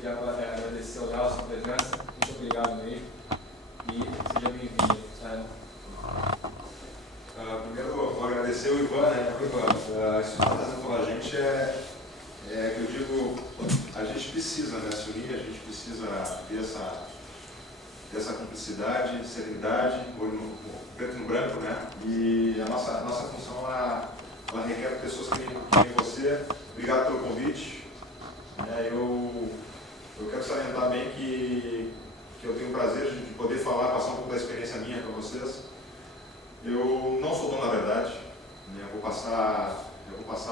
queria agradecer ao Léo a sua presença. Muito obrigado mesmo. E seja bem-vindo. Primeiro, vou agradecer o Ivan, né? O Ivan, isso que está fazendo com a gente é que eu digo, a gente precisa, né, se unir, a gente precisa ter essa cumplicidade, serenidade, olho no preto no branco, né? E a nossa função, ela requer pessoas que nem você. Obrigado pelo convite. Eu quero salientar bem que eu tenho o prazer de poder falar, passar um pouco da experiência minha para vocês. Eu não sou dono da verdade, né? Eu vou passar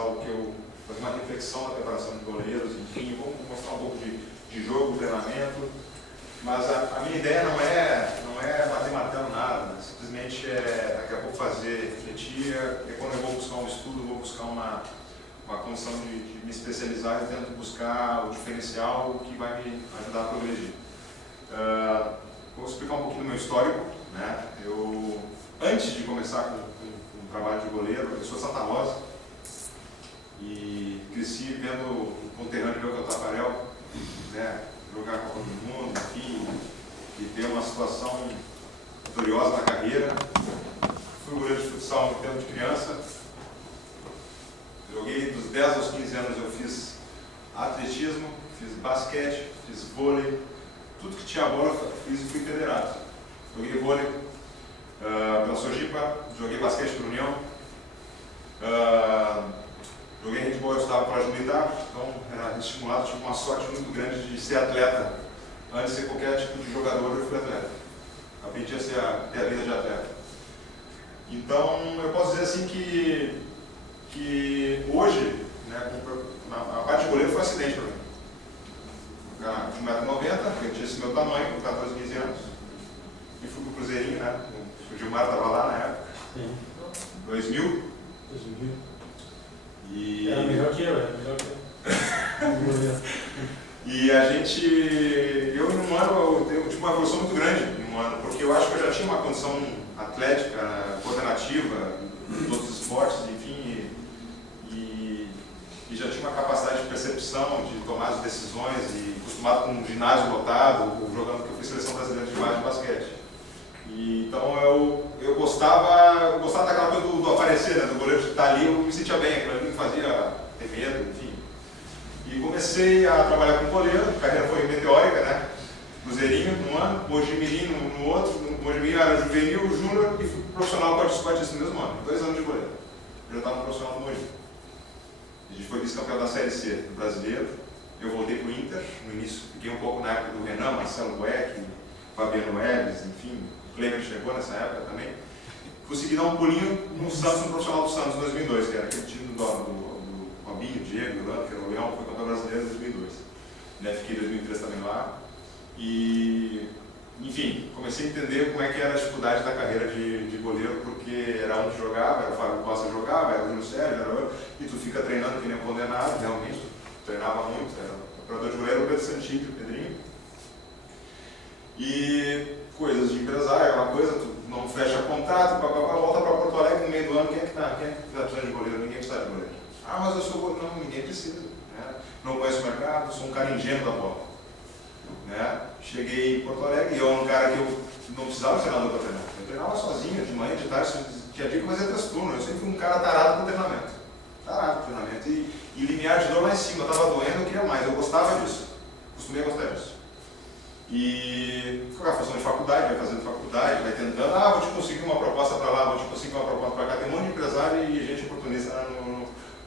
o que eu fazer uma reflexão na preparação de goleiros, enfim, vou mostrar um pouco de jogo, treinamento, mas a minha ideia não é bater martelo nada, né? Simplesmente daqui a pouco fazer, refletir, quando eu vou buscar um estudo, vou buscar uma condição de me especializar e tento buscar o diferencial que vai me ajudar a progredir. Vou explicar um pouquinho do meu histórico, né? Antes de começar com o trabalho de goleiro, eu sou de Santa Rosa e cresci vendo um conterrâneo meu, que é o Tafarel, né, jogar a Copa do Mundo, enfim, e ter uma situação vitoriosa na carreira. Fui goleiro de futsal no tempo de criança, joguei dos 10 aos 15 anos, eu fiz atletismo, fiz basquete, fiz vôlei, tudo que tinha bola eu fiz e fui federado. Joguei vôlei pela Sojipa, joguei basquete pela União, joguei handball, eu estava para militar, então era estimulado, tive uma sorte muito grande de ser atleta. Antes de ser qualquer tipo de jogador, eu fui atleta. Aprendi a ter a vida de atleta. Então, eu posso dizer assim que hoje, né, a parte de goleiro foi um acidente para mim. De 1,90m, eu tinha esse meu tamanho, com 14, 15 anos, e fui para o Cruzeirinho, né? O Gilmar estava lá na época. Sim. 2000. E... Era melhor que eu, E a gente, eu em um ano, eu tive uma evolução muito grande em um ano, porque eu acho que eu já tinha uma condição atlética, coordenativa, em todos os esportes, enfim, e já tinha uma capacidade de percepção, de tomar as decisões, e acostumado com um ginásio lotado, jogando, que eu fui seleção brasileira de base de basquete. E, então eu gostava daquela coisa do aparecer, né, do goleiro estar ali, eu me sentia bem, aquilo ali me fazia ter medo, enfim. E comecei a trabalhar com goleiro, a carreira foi meteórica, né? Cruzeirinho num ano, Mojimirim no outro, Mojimirim era juvenil, júnior e fui profissional participante no mesmo ano, 2 anos de goleiro. Eu já estava no profissional do Mojimirim. A gente foi vice-campeão da Série C do brasileiro, eu voltei para o Inter, no início fiquei um pouco na época do Renan, Marcelo Bueck, Fabiano Eves, enfim, o Cleber chegou nessa época também. Consegui dar um pulinho no Santos, no profissional do Santos, em 2002, que era aquele time do Robinho, Diego, que era o Leão, foi campeão brasileiro em 2002. Né, fiquei em 2003 também lá. E, enfim, comecei a entender como é que era a dificuldade da carreira de goleiro, porque era onde jogava, era o Fábio Costa jogava, era o Júnior Sérgio, era eu, e tu fica treinando que nem um condenado, realmente, tu treinava muito, era o operador de goleiro, o Pedro Santinho, o Pedrinho. E coisas de empresário, aquela coisa, tu não fecha contrato, volta para Porto Alegre no meio do ano, quem é que está precisando de goleiro? Ninguém precisa de goleiro. Ah, mas eu sou goleiro. Não, ninguém precisa. Né? Não conheço o mercado, sou um cara ingênuo da bola. Né? Cheguei em Porto Alegre e eu era um cara que eu não precisava de treinador para treinar. Eu treinava sozinho, de manhã, de tarde, tinha dia que fazia 3 turnos. Eu sempre fui um cara tarado para treinamento. Tarado para treinamento. E limiar de dor lá em cima, eu estava doendo, eu queria mais. Eu gostava disso. Costumei gostar disso. E foi a função de faculdade, vai fazendo faculdade, vai tentando, vou te conseguir uma proposta para lá, vou te conseguir uma proposta para cá. Tem um monte de empresário e gente oportunista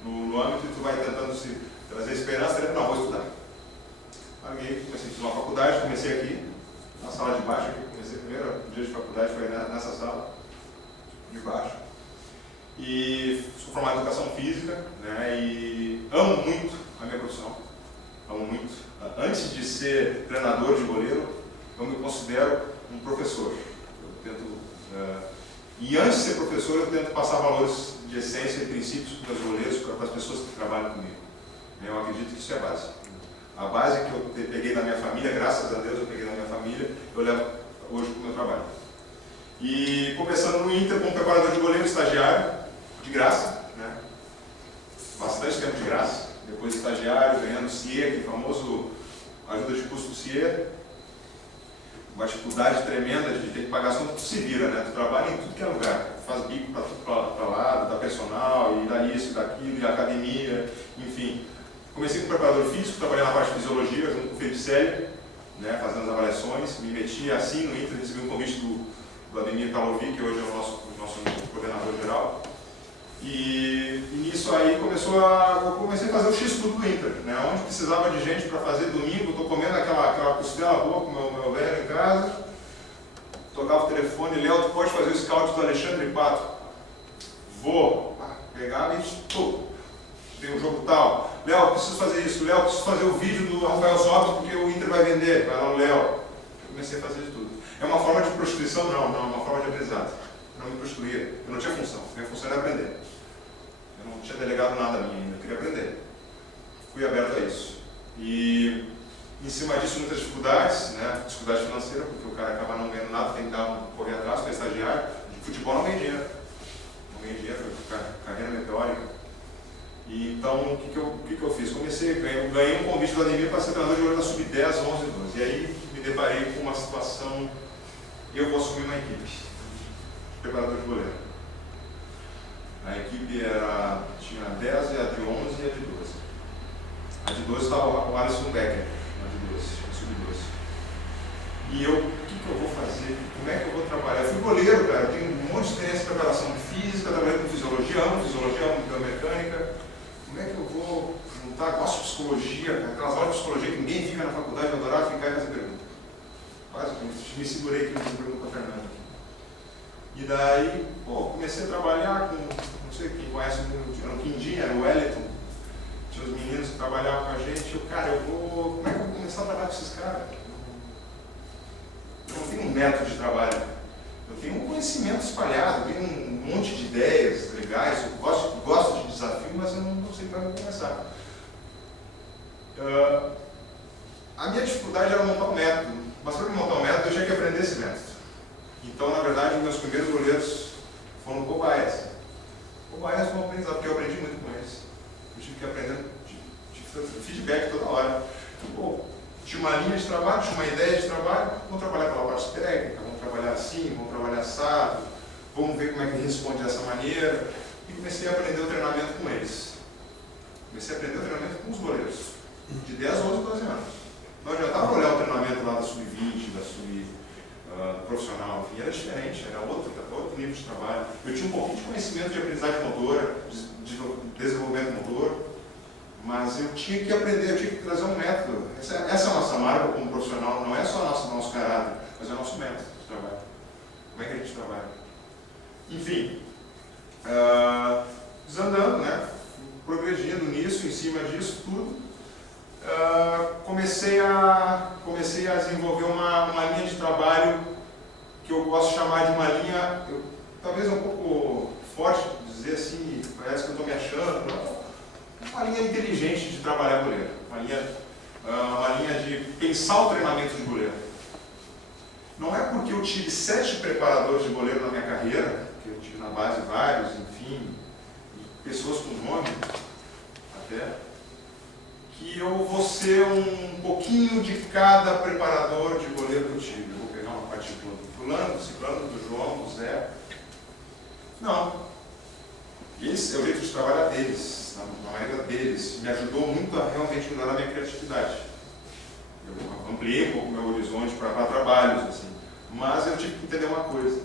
no âmbito, e tu vai tentando se trazer esperança, não, vou estudar. Larguei, comecei a estudar uma faculdade, comecei aqui, na sala de baixo, aqui, comecei o primeiro dia de faculdade, foi nessa sala de baixo. E sou formado em educação física, né, e amo muito a minha profissão, amo muito. Antes de ser treinador de goleiro, eu me considero um professor. E antes de ser professor, eu tento passar valores de essência e princípios para os goleiros, para as pessoas que trabalham comigo. Eu acredito que isso é a base. A base que eu peguei da minha família, graças a Deus eu peguei da minha família, eu levo hoje para o meu trabalho. E começando no Inter como preparador de goleiro, estagiário, de graça, né? Bastante tempo de graça. Depois estagiário, ganhando CIE, que famoso ajuda de custo-cier, uma dificuldade tremenda de ter que pagar as contas, tu se vira, né? Tu trabalha em tudo que é lugar, faz bico para tudo para lá, dá personal, e dá isso, daquilo, e academia, enfim. Comecei como preparador físico, trabalhei na parte de fisiologia, junto com o Felipe Célio, né, fazendo as avaliações, me meti assim no Inter, recebi um convite do Ademir Kalovic, que hoje é o nosso coordenador geral. E nisso aí eu comecei a fazer o X-Tudo do Inter, né? Onde precisava de gente para fazer domingo, estou comendo aquela costela boa com o meu velho em casa, tocava o telefone, Léo, tu pode fazer o scout do Alexandre Pato? Vou. Pegava e tem um jogo tal. Léo, preciso fazer isso. Léo, preciso fazer o vídeo do Rafael Sobis porque o Inter vai vender. Vai lá o Léo. Eu comecei a fazer de tudo. É uma forma de prostituição? Não, é uma forma de aprendizado. Eu não me prostituía. Eu não tinha função. Minha função era aprender. Eu não tinha delegado nada a mim ainda. Eu queria aprender. Fui aberto a isso. E em cima disso, muitas dificuldades, né? Dificuldade financeira, porque o cara acaba não ganhando nada, tem que correr atrás para estagiário. De futebol não ganha dinheiro. Não ganha dinheiro, carreira meteórica. E então, o que eu fiz? Ganhei um convite do Ademir para ser treinador de goleiro da Sub-10, 11 e 12. E aí me deparei com uma situação, eu vou assumir uma equipe, preparador de goleiro. A equipe tinha 10, e a de 11 e a de 12. A de 12 estava o Alisson Becker, a de 12, a Sub-12. E o que eu vou fazer? Como é que eu vou trabalhar? Eu fui goleiro, cara, eu tenho um monte de experiência em preparação física, trabalhei com fisiologia, amo biomecânica. Como é que eu vou juntar, gosto de psicologia, aquelas aulas de psicologia que ninguém fica na faculdade, eu adorava ficar e fazer pergunta. Basicamente, me segurei aqui no pergunta para a Fernanda. E daí, comecei a trabalhar com, não sei quem conhece, era o Quindinha, era o Wellington, tinha os meninos que trabalhavam com a gente. Como é que eu vou começar a trabalhar com esses caras? Eu não tenho um método de trabalho. Eu tenho um conhecimento espalhado, eu tenho um monte de ideias legais, eu gosto de desafio, mas eu não sei para onde começar. A minha dificuldade era montar um método, mas para montar um método eu tinha que aprender esse método. Então, na verdade, meus primeiros goleiros foram cobaias. Cobaias foram aprendizados, porque eu aprendi muito com eles. Eu tive que aprender, tive feedback toda hora. Tinha uma linha de trabalho, tinha uma ideia de trabalho, vamos trabalhar pela parte técnica, vamos trabalhar assim, vamos trabalhar assado, vamos ver como é que ele responde dessa maneira. E comecei a aprender o treinamento com eles. Comecei a aprender o treinamento com os goleiros, de 10, 11, 12 anos. Não adiantava olhar o treinamento lá da Sub-20, da Sub-profissional, enfim, era diferente, era outro nível de trabalho. Eu tinha um pouquinho de conhecimento de aprendizagem motora, de desenvolvimento motor, mas eu tinha que aprender, eu tinha que trazer um método. Essa é a nossa marca como profissional, não é só nosso caráter, mas é o nosso método de trabalho. Como é que a gente trabalha? Enfim, desandando, né? Progredindo nisso, em cima disso tudo, comecei a desenvolver uma linha de trabalho que eu gosto de chamar de uma linha, talvez um pouco forte, dizer assim, parece que eu estou me achando, não. Uma linha inteligente de trabalhar goleiro, uma linha de pensar o treinamento de goleiro. Não é porque eu tive 7 preparadores de goleiro na minha carreira, que eu tive na base vários, enfim, pessoas com nome até, que eu vou ser um pouquinho de cada preparador de goleiro que eu tive. Eu vou pegar uma partícula do fulano, do ciclano, do João, do Zé. Não. Esse é o jeito de trabalhar deles, na maneira deles. Me ajudou muito a realmente melhorar a minha criatividade. Eu ampliei um pouco o meu horizonte para trabalhos, assim. Mas eu tive que entender uma coisa.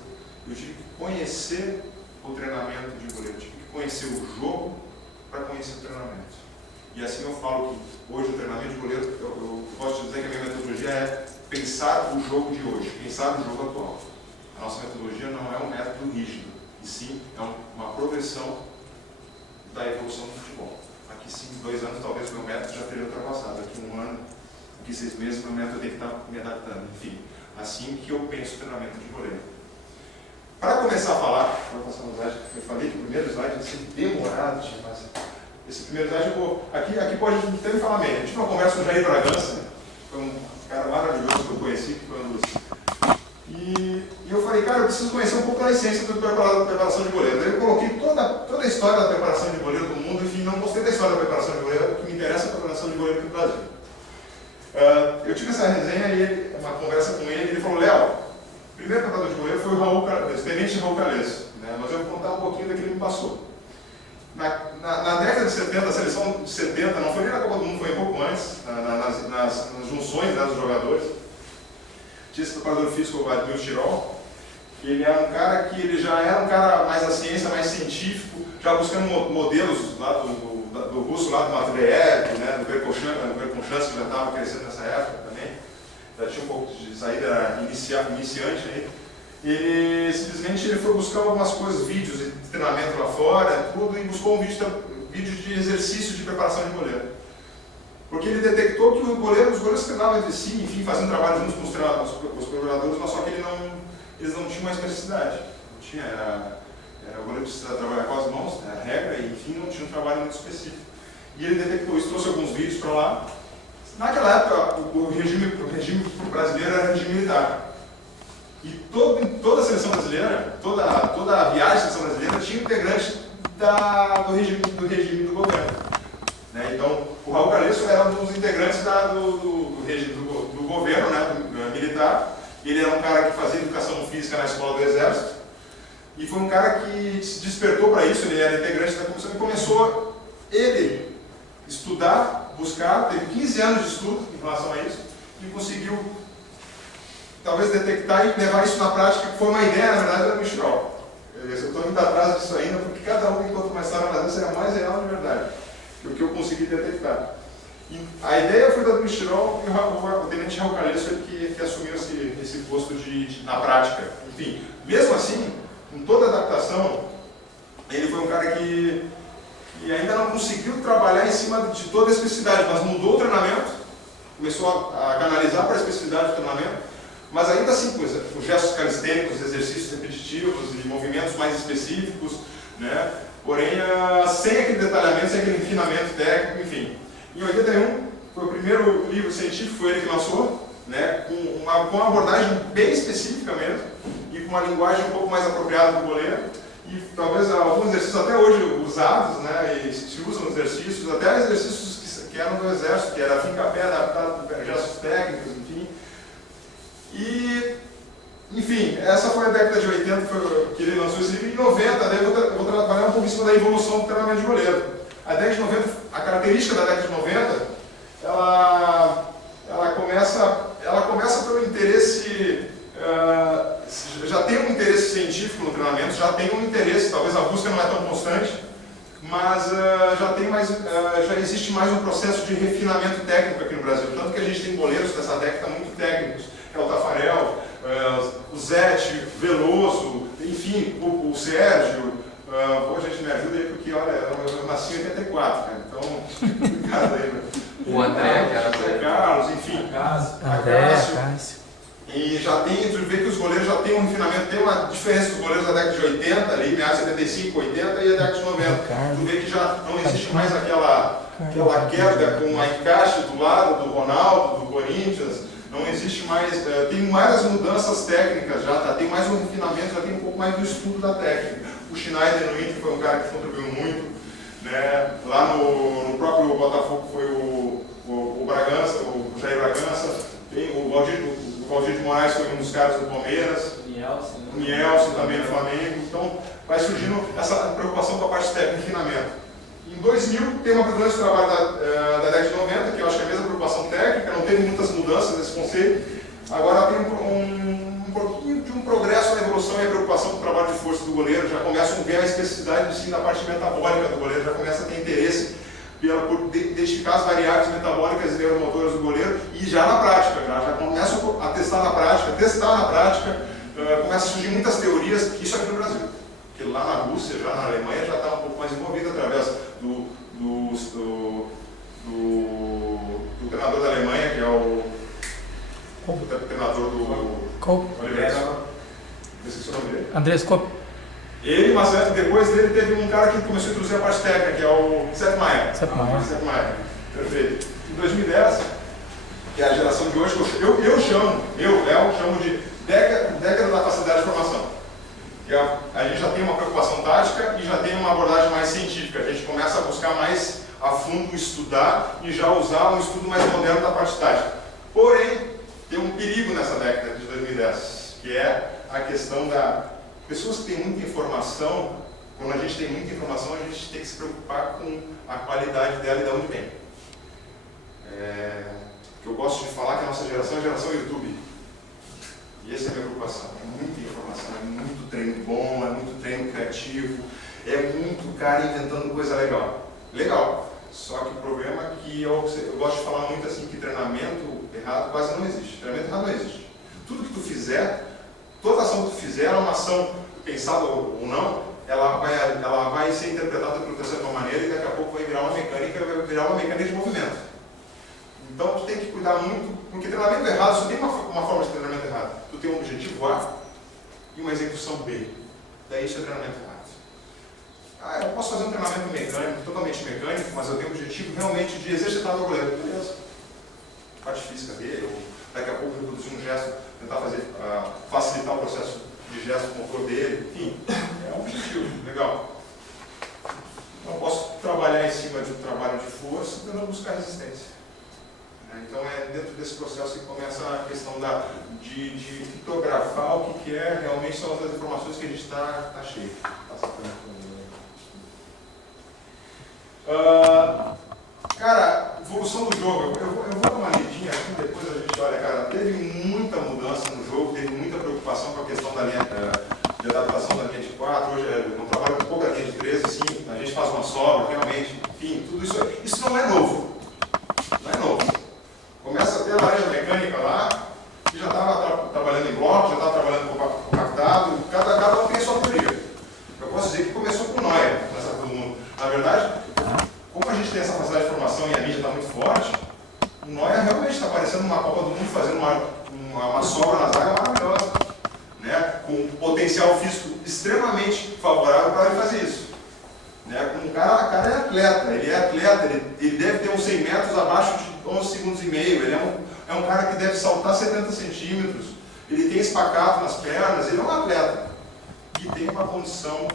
Eu tive que conhecer o treinamento de goleiro. Eu tive que conhecer o jogo para conhecer o treinamento. E assim eu falo que hoje o treinamento de goleiro, eu posso dizer que a minha metodologia é pensar o jogo de hoje, pensar o jogo atual. A nossa metodologia não é um método rígido, e sim é uma progressão da evolução do futebol. Aqui 2 anos talvez o meu método já teria ultrapassado, daqui 1 ano, daqui 6 meses o meu método tem que estar me adaptando. Enfim, assim que eu penso o treinamento de goleiro. Para começar a falar, vou passar um slide, eu falei que o primeiro slide ia ser demorado, mas esse primeiro slide eu vou. Aqui pode até me falar meio. Eu tive uma conversa com o Jair Bragança, foi um cara maravilhoso que eu conheci, que foi um dos. E eu falei, cara, eu preciso conhecer um pouco da essência da preparação de goleiro. Daí eu coloquei toda a história da preparação de goleiro do mundo, enfim, não gostei da história da preparação de goleiro, o que me interessa é a preparação de goleiro aqui no Brasil. eu tive essa resenha e uma conversa com ele, ele falou, Léo, o primeiro preparador de goleiro foi o tenente Raul Calesso, né? Mas eu vou contar um pouquinho daquilo que ele me passou. Na década de 70, a seleção de 70, não foi nem na Copa do Mundo, foi um pouco antes, nas junções, né, dos jogadores, tinha esse preparador físico, o Admir Tirol, que ele era um cara que ele já era um cara mais da ciência, mais científico, já buscando modelos lá do russo, lá do Matveev, né, do Verkhoshansky, que já estava crescendo nessa época também, já tinha um pouco de saída, era iniciante aí. Ele simplesmente foi buscar algumas coisas, vídeos de treinamento lá fora, tudo, e buscou um vídeo de exercício de preparação de goleiro. Porque ele detectou que os goleiros treinavam entre si, enfim, faziam trabalho juntos com os preparadores, mas só que eles não tinham uma especificidade. Não tinha, o goleiro precisa trabalhar com as mãos, a regra, e enfim, não tinha um trabalho muito específico. E ele detectou isso, trouxe alguns vídeos para lá. Naquela época, o regime brasileiro era regime militar. E toda a seleção brasileira, toda a viagem da seleção brasileira tinha integrante do regime do governo. Né? Então, o Raul Calesso era um dos integrantes do regime do governo, né, militar. Ele era um cara que fazia educação física na escola do Exército. E foi um cara que se despertou para isso, ele era integrante da comissão e começou ele estudar, buscar, teve 15 anos de estudo em relação a isso e conseguiu talvez detectar e levar isso na prática, que foi uma ideia, na verdade, da Michel. Eu estou indo atrás disso ainda, porque cada um, enquanto mais história, mas essa é a mais real de verdade, que é o que eu consegui detectar. E a ideia foi da Michel e o tenente Raul Calesso que assumiu esse posto na prática. Enfim, mesmo assim, com toda a adaptação, ele foi um cara que ainda não conseguiu trabalhar em cima de toda a especificidade, mas mudou o treinamento, começou a canalizar para a especificidade do treinamento, mas ainda assim, com gestos calistênicos, exercícios repetitivos e movimentos mais específicos, né? Porém, sem aquele detalhamento, sem aquele refinamento técnico, enfim. Em 81, foi o primeiro livro científico, foi ele que lançou, né? com uma abordagem bem específica mesmo, e com uma linguagem um pouco mais apropriada para o goleiro, e talvez alguns exercícios até hoje usados, né? E se usam exercícios, até exercícios que eram do Exército, que era finca-pé adaptado para gestos técnicos, enfim. E, enfim, essa foi a década de 80 que ele lançou esse livro. Em 90, daí eu vou trabalhar um pouco em cima da evolução do treinamento de goleiro. A década de 90, a característica da década de 90, ela começa pelo interesse, já tem um interesse científico no treinamento, já tem um interesse, talvez a busca não é tão constante, mas já existe mais um processo de refinamento técnico aqui no Brasil. Tanto que a gente tem goleiros dessa década muito técnicos, que é o Tafarel, o Zete, Veloso, enfim, o Sérgio. Pô, gente, me ajuda aí, porque olha, eu nasci em 84, cara, então, obrigado aí. O André, o Carlos, enfim. Cássio. E já tem, tu vê que os goleiros já têm um refinamento, tem uma diferença dos goleiros da década de 80, ali, meados de 75, 80 e a década de 90. Tu vê que já não existe mais aquela queda com a encaixe do lado do Ronaldo, do Corinthians, não existe mais, tem várias mudanças técnicas já, tem mais um refinamento, já tem um pouco mais do estudo da técnica. O Schneider no Inter foi um cara que contribuiu muito, né? Lá no próprio Botafogo foi o Bragança, o Jair Bragança, tem o Valdir de Moraes foi um dos caras do Palmeiras, o Nielsen também do Flamengo, então vai surgindo essa preocupação com a parte técnica e refinamento. Em 2000 tem uma predominância do trabalho da década de 90, que eu acho que é a mesma preocupação técnica, não teve muitas mudanças nesse conceito, agora tem um pouquinho de um progresso na evolução e a preocupação com o trabalho de força do goleiro, já começam a ver a especificidade sim, da parte metabólica do goleiro, já começa a ter interesse por identificar as variáveis metabólicas e neuromotoras do goleiro e já na prática, já começam a testar na prática, começam a surgir muitas teorias, isso aqui no Brasil. Porque lá na Rússia, já na Alemanha, já está um pouco mais envolvido através do treinador da Alemanha, que é o treinador do Andrés Kopp. Ele, mas depois dele teve um cara que começou a introduzir a parte técnica, que é o Sepp Maier. Perfeito. Em 2010, que é a geração de hoje, Léo, chamo de década da facilidade de formação. A gente já tem uma preocupação tática e já tem uma abordagem mais científica. A gente começa a buscar mais a fundo estudar e já usar um estudo mais moderno da parte tática. Porém, que é a questão da... Pessoas que têm muita informação, quando a gente tem muita informação, a gente tem que se preocupar com a qualidade dela e de onde vem. Que eu gosto de falar que a nossa geração é a geração YouTube. E essa é a minha preocupação. É muita informação, é muito treino bom, é muito treino criativo, é muito cara inventando coisa legal. Legal. Só que o problema é que eu gosto de falar muito assim que treinamento errado quase não existe. Treinamento errado não existe. Tudo que tu fizer, toda ação que tu fizer é uma ação pensada ou não, ela vai ser interpretada por uma maneira e daqui a pouco vai virar uma mecânica de movimento. Então tu tem que cuidar muito, porque treinamento errado só tem uma forma de treinamento errado. Tu tem um objetivo A e uma execução B. Daí isso é treinamento errado. Eu posso fazer um treinamento mecânico, totalmente mecânico, mas eu tenho o objetivo realmente de exercitar o meu goleiro. Beleza. Parte física dele, ou daqui a pouco reproduzir um gesto, tentar facilitar o processo de gesto com o motor dele. Enfim, é um objetivo. Legal. Então eu posso trabalhar em cima de um trabalho de força tentando buscar resistência. Então é dentro desse processo que começa a questão de fotografar o que é realmente são as informações que a gente está cheio. Cara, evolução do jogo. Eu vou dar uma lidinha aqui, depois a gente olha, cara, teve muita mudança no jogo, teve muita preocupação com a questão da linha de adaptação da linha de 4. Hoje eu não trabalho com pouca linha de 13, assim, a gente faz uma sobra, realmente, enfim, tudo isso não é novo. Não é novo. Começa a ter a laranja mecânica lá, que já estava trabalhando em bloco, já estava trabalhando compactado, cada um tem a sua teoria. Eu posso dizer que começou com Neuer, nessa todo mundo. Na verdade, como a gente tem essa facilidade de formação e a mídia está muito forte, o Neuer realmente está aparecendo numa Copa do Mundo, fazendo uma sobra na zaga maravilhosa, né? Com um potencial físico extremamente favorável para ele fazer isso. Né? O cara é atleta, ele deve ter uns 100 metros abaixo de 11 segundos e meio, ele é um cara que deve saltar 70 centímetros, ele tem espacato nas pernas, ele é um atleta. E tem uma condição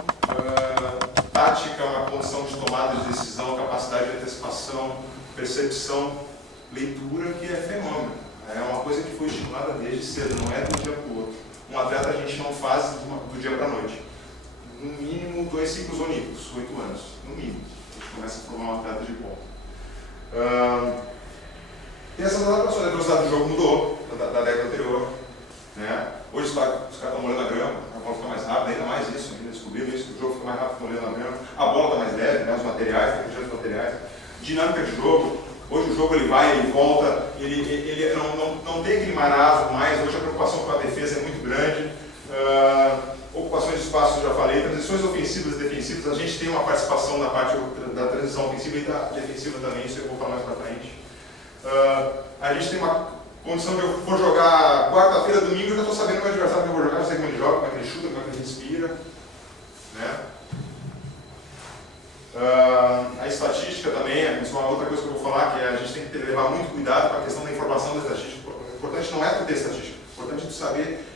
tática, uma condição de tomada de decisão, capacidade de antecipação, percepção, leitura, que é fenômeno. É uma coisa que foi estimulada desde cedo, não é de um dia para o outro. Um atleta a gente não faz do dia para a noite. No mínimo 2 ciclos olímpicos, 8 anos, no mínimo. A gente começa a formar um atleta de ponta. Tem essas adaptações, a velocidade do jogo mudou da década anterior. Né? Hoje os caras estão molhando a grama, a bola fica mais rápida, ainda mais isso, ainda descobriram isso, o jogo fica mais rápido molhando a grama, a bola está mais leve, né? Os materiais, tem os materiais. Dinâmica de jogo, hoje o jogo ele vai, ele volta, ele não tem aquele marasmo mais, hoje a preocupação com a defesa é muito grande. Ocupações de espaço, eu já falei, transições ofensivas e defensivas, a gente tem uma participação na parte da transição ofensiva e da defensiva também, isso eu vou falar mais para frente. A gente tem uma condição de eu vou jogar quarta-feira, domingo, eu já estou sabendo o meu adversário que eu vou jogar, eu sei como ele joga, como é que ele chuta, como é que ele respira. Né? A estatística também, isso é uma outra coisa que eu vou falar, que a gente tem que levar muito cuidado com a questão da informação da estatística. O importante não é tu ter estatística, o importante é tu saber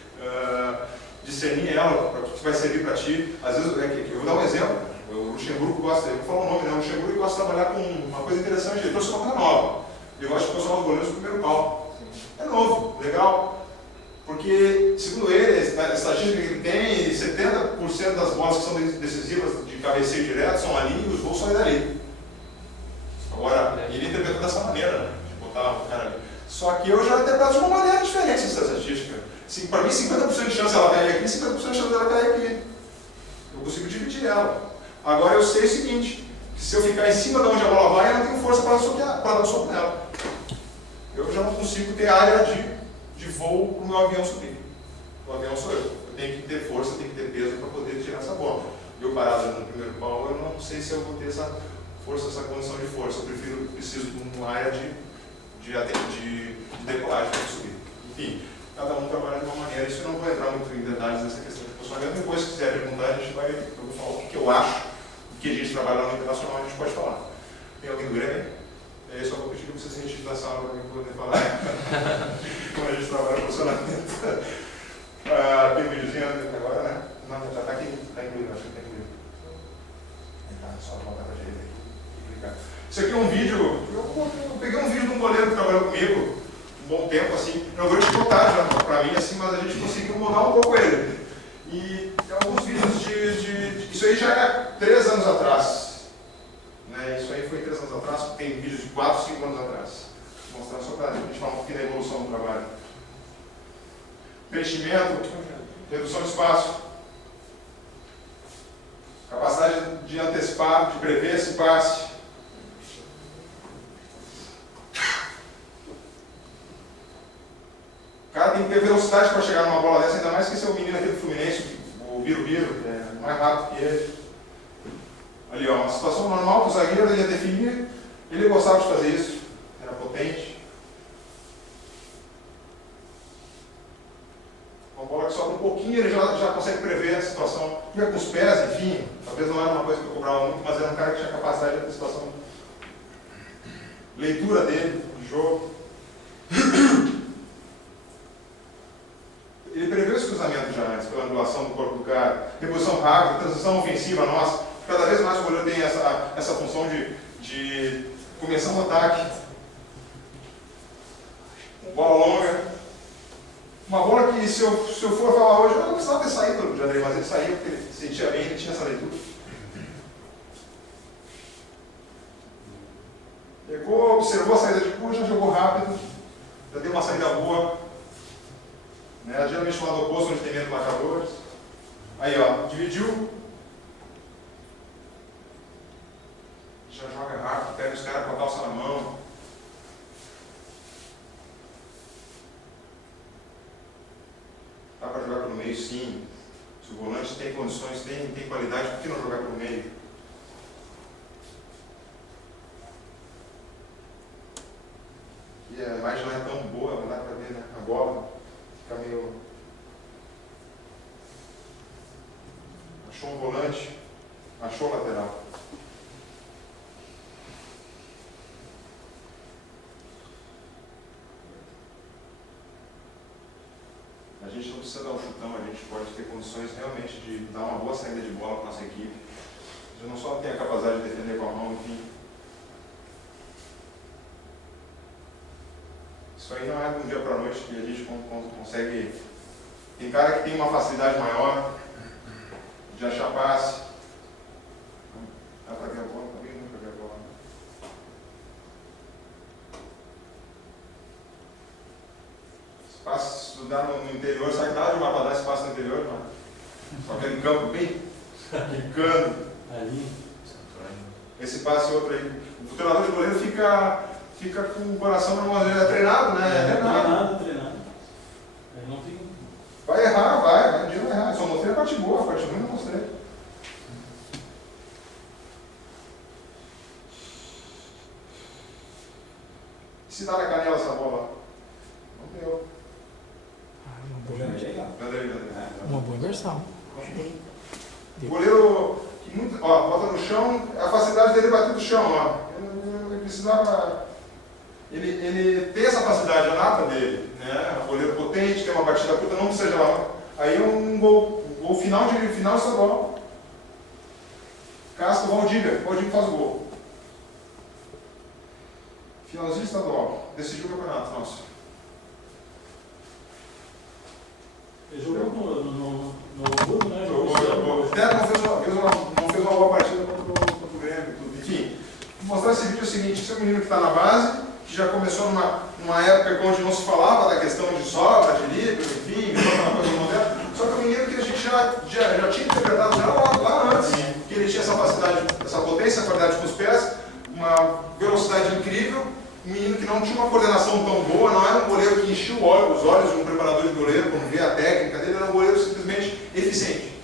discernir ela, para o que vai servir para ti. Às vezes, eu vou dar um exemplo, o Luxemburgo gosta, eu vou falar o nome, né? O Luxemburgo gosta de trabalhar com uma coisa interessante, ele trouxe uma coisa nova. Ele gosta de posicionar os goleiros no primeiro pau. É novo, legal. Porque, segundo ele, a estatística que ele tem, 70% das bolas que são decisivas de cabeceio direto são ali e os gols saem dali. Agora, ele interpretou dessa maneira, né? De botar o cara ali. Só que eu já interpreto de uma maneira diferente essa estatística. Para mim, 50% de chance ela cair aqui, 50% de chance dela cair aqui. Eu consigo dividir ela. Agora eu sei o seguinte, que se eu ficar em cima de onde a bola vai, eu não tenho força para dar soco nela. Eu já não consigo ter área de voo para o meu avião subir. O avião sou eu. Eu tenho que ter força, tenho que ter peso para poder tirar essa bola. Eu parado no primeiro pau, eu não sei se eu vou ter essa força, essa condição de força. Eu preciso de uma área de decolagem para subir. Enfim, cada um trabalha de uma maneira. Isso eu não vou entrar muito em detalhes nessa questão de posicionamento. Depois, se quiser perguntar, eu vou falar o que eu acho, o que a gente trabalha no internacional, a gente pode falar. Tem alguém do Grêmio? Eu só vou pedir para você se sentir da sala para poder falar como a gente trabalha no posicionamento. Tem um videozinho agora, né? Não, já está aqui, está incluído, acho que está incluído. Então, só voltar para a direita aqui e clicar. Isso aqui é um vídeo, eu peguei um vídeo de um goleiro que trabalhou comigo um bom tempo. tempo, assim, não vou dificultar já para mim, assim, mas a gente conseguiu mudar um pouco ele. E tem alguns vídeos isso aí já era 3 anos atrás. Né? Isso aí foi 3 anos atrás, tem vídeos de 4, 5 anos atrás. Vou mostrar só para a gente falar um pouquinho da evolução do trabalho. Preenchimento, redução de espaço, capacidade de antecipar, de prever esse passe. O cara tem que ter velocidade para chegar numa bola dessa, ainda mais que esse é o menino aqui do Fluminense, o Birubiru, que é mais rápido que ele. Ali, ó, uma situação normal que o zagueiro ia definir, ele gostava de fazer isso, era potente. Uma bola que sobra um pouquinho, ele já consegue prever a situação. Ia com os pés, enfim, talvez não era uma coisa que eu cobrava muito, mas era um cara que tinha capacidade de antecipação. Leitura dele, de jogo. Ele prevê esse cruzamento já antes, pela angulação do corpo do cara, reposição rápida, transição ofensiva nossa. Cada vez mais o goleiro tem essa função de começar um ataque. Bola longa. Uma bola que, se eu for falar hoje, eu não precisava ter saído do André, mas ele saiu porque ele sentia bem, ele tinha essa leitura. Pegou, observou a saída de curva, já jogou rápido, já deu uma saída boa. Né? Geralmente o lado oposto, onde tem menos marcadores. Aí, ó, dividiu. Já joga rápido, pega os caras com a calça na mão. Dá para jogar pelo meio, sim. Se o volante tem condições, tem qualidade, por que não jogar pelo meio? E a imagem não é tão boa, não dá para ver, né? A bola fica meio... Achou um volante, achou o lateral. A gente não precisa dar um chutão, a gente pode ter condições realmente de dar uma boa saída de bola para a nossa equipe. A gente não só tem a capacidade de defender com a mão, enfim. Isso aí não é de um dia para a noite que a gente consegue... Tem cara que tem uma facilidade maior de achar passe. Dá para ver a bola? Tá bem ruim para ver a bola. Espaço, estudar no interior, sabe que dá de para dar espaço no interior, mano? Só aquele campo bem quicando. Ali. Esse passe outro aí. O treinador de goleiro fica com o coração na mão, é treinado, né? É treinado. Treinado. Aí não tem... Vai errar, vai, um dia vai errar. Eu só mostrei a parte boa, a parte ruim não mostrei. Se dá na canela essa bola? Não deu. Uma boa inversão. O goleiro, que muito, ó, bota no chão, a facilidade dele é bater no chão, ó. Ele precisava. Ele tem essa facilidade, a nata dele, né? O goleiro potente, tem uma batida curta, não precisa de lá. Aí é um gol final estadual. Casca, Valdívia faz o gol. Finalzinho estadual, decidiu o campeonato nosso. Ele jogou no grupo, né? Jogou. Até não fez uma boa partida contra o Grêmio. Enfim, vou mostrar esse vídeo é o seguinte: esse é um menino que está na base, que já começou numa época onde não se falava da questão de sobra, de livre, enfim, uma coisa moderna. Só que é um menino que a gente já tinha interpretado lá antes, que ele tinha essa facilidade, essa potência, a qualidade com os pés, uma velocidade incrível. Um menino que não tinha uma coordenação tão boa, não era um goleiro que enchia os olhos de um preparador de goleiro, como vê a técnica dele, era um goleiro simplesmente eficiente.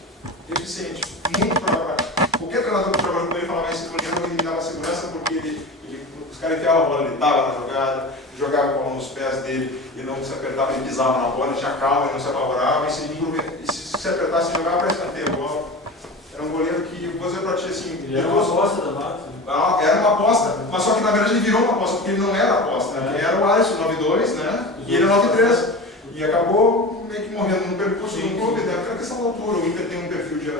Muito trabalho. Qualquer treinador que trabalhou com ele falava esse goleiro, ele me dava segurança porque os caras enfiavam a bola, ele estava na jogada, jogava a bola nos pés dele, e não se apertava, ele pisava na bola, ele tinha calma, ele não se apavorava, e se apertasse, jogava para escanteio a bola. Era um goleiro que, vou dizer para ti assim... Ele era uma aposta da base. Era uma aposta, mas só que na verdade ele virou uma aposta, porque ele não era aposta, né? Ele era o Alisson, 9-2, né? E ele é 9-3. E acabou meio que morrendo no percurso do clube, né? Pela questão da altura. O Inter tem um perfil de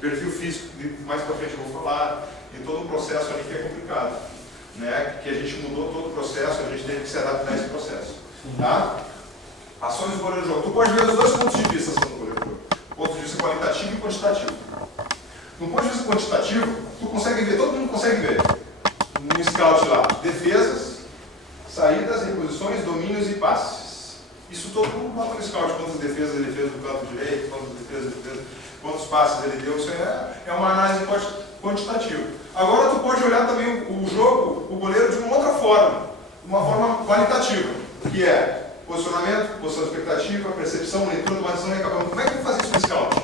perfil físico, mais pra frente eu vou falar, e todo um processo ali que é complicado, né? Que a gente mudou todo o processo, a gente teve que se adaptar a esse processo. Tá? Ações do goleiro do jogo. Tu pode ver os dois pontos de vista do goleiro do jogo. Ponto de vista qualitativo e quantitativo. No ponto de vista quantitativo, tu consegue ver, todo mundo consegue ver. No scout lá, defesas, saídas, reposições, domínios e passes. Isso todo mundo bota no scout, quantas defesas ele fez no canto direito, quantos passes ele deu. Isso é uma análise quantitativa. Agora tu pode olhar também o jogo, o goleiro, de uma outra forma, uma forma qualitativa, que é posicionamento, posição expectativa, percepção, leitura, tomação e acabamento. Como é que tu faz isso no scout?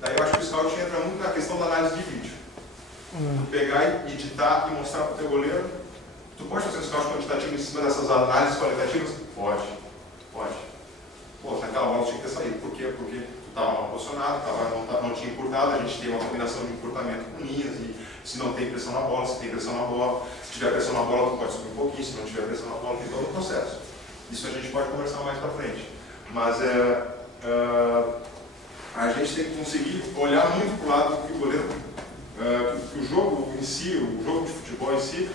Daí eu acho que o scout entra muito na questão da análise de vídeo. Tu pegar e editar e mostrar para o teu goleiro. Tu pode fazer um scout quantitativo em cima dessas análises qualitativas? Pode. Pô, naquela bola tinha que ter saído. Por quê? Porque tu estava mal posicionado, não tinha encurtado, a gente tem uma combinação de encurtamento com linhas, e se não tem pressão na bola, se tem pressão na bola, se tiver pressão na bola, tu pode subir um pouquinho, se não tiver pressão na bola, tem todo o processo. Isso a gente pode conversar mais para frente. Mas a gente tem que conseguir olhar muito para o lado que o goleiro, que o jogo em si, o jogo de futebol em si,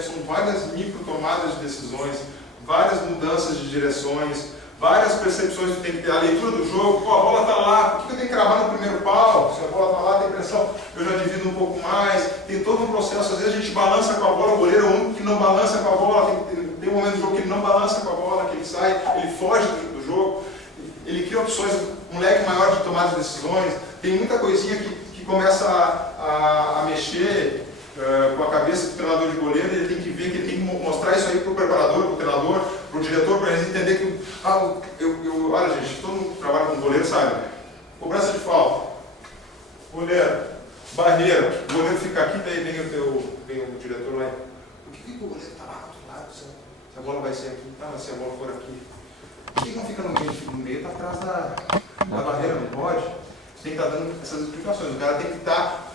são várias micro tomadas de decisões, várias mudanças de direções, várias percepções que tem que ter. A leitura do jogo, pô, a bola está lá, por que eu tenho que cravar no primeiro pau? Se a bola está lá, tem pressão, eu já divido um pouco mais, tem todo um processo. Às vezes a gente balança com a bola, o goleiro é o único que não balança com a bola, tem um momento do jogo que ele não balança com a bola, que ele sai, ele foge do jogo, ele cria opções, um leque maior de tomada de decisões, tem muita coisinha que começa a mexer com a cabeça do treinador de goleiro. Ele tem que ver, que ele tem que mostrar isso aí para o preparador, para o treinador, para o diretor, para eles entenderem que, olha gente, todo mundo que trabalha com goleiro sabe, cobrança de falta, goleiro, barreira, o goleiro fica aqui, daí vem o diretor lá, por que o goleiro está lá do outro lado, se a bola vai ser aqui, tá, mas se a bola for aqui, por que não fica no meio? No meio está atrás da barreira, não pode? Você tem que estar dando essas explicações, o cara tem que estar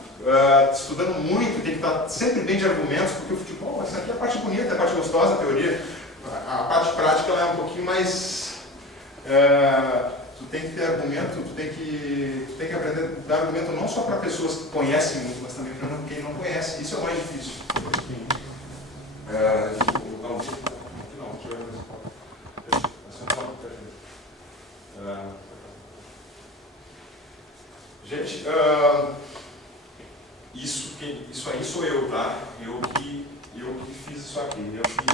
estudando muito, tem que estar sempre bem de argumentos, porque o futebol, essa aqui é a parte bonita, a parte gostosa, a teoria. A parte prática ela é um pouquinho mais. Tu tem que ter argumento, tu tem que aprender a dar argumento não só para pessoas que conhecem muito, mas também para quem não conhece. Isso é o mais difícil. Gente, isso aí sou eu, tá? Eu que fiz isso aqui. A